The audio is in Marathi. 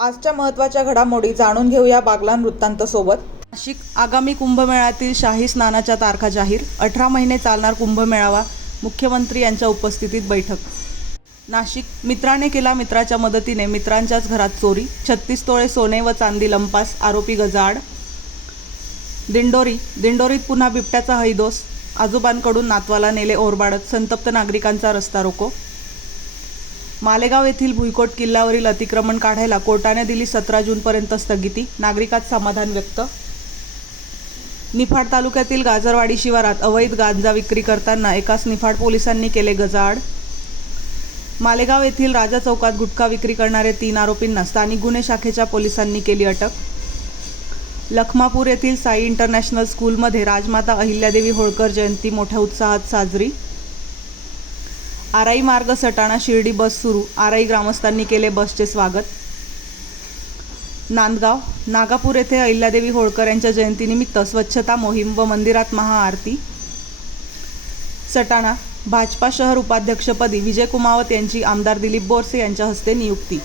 आजच्या महत्त्वाच्या घडामोडी जाणून घेऊया बागलान वृत्तांत सोबत नाशिक आगामी कुंभमेळ्यातील शाही स्नानाच्या तारखा जाहीर. अठरा महिने चालणार कुंभमेळावा मुख्यमंत्री यांच्या उपस्थितीत बैठक. नाशिक मित्राने केला मित्राच्या मदतीने मित्रांच्याच घरात चोरी. छत्तीस तोळे सोने व चांदी लंपास आरोपी गजाआड. दिंडोरी दिंडोरीत पुन्हा बिबट्याचा हैदोस आजोबांकडून नातवाला नेले ओरबाडत. संतप्त नागरिकांचा रस्ता रोको. मालेगाव येथील भुईकोट किल्ल्यावरील अतिक्रमण काढायला कोर्टाने दिली सतरा जूनपर्यंत स्थगिती. नागरिकात समाधान व्यक्त. निफाड तालुक्यातील गाजरवाडी शिवारात अवैध गांजा विक्री करताना एकाच निफाड पोलिसांनी केले गजाआड. मालेगाव येथील राजा चौकात गुटखा विक्री करणारे तीन आरोपींना स्थानिक गुन्हे शाखेच्या पोलिसांनी केली अटक. लखमापूर येथील साई इंटरनॅशनल स्कूलमध्ये राजमाता अहिल्यादेवी होळकर जयंती मोठ्या उत्साहात साजरी. आराई मार्ग सटाणा शिर्डी बस सुरू. आराई ग्रामस्थांनी केले बसचे स्वागत. नांदगाव नागापूर येथे अहिल्यादेवी होळकर यांच्या जयंतीनिमित्त स्वच्छता मोहीम व मंदिरात महाआरती. सटाणा भाजपा शहर उपाध्यक्षपदी विजय कुमावत यांची आमदार दिलीप बोरसे यांच्या हस्ते नियुक्ती.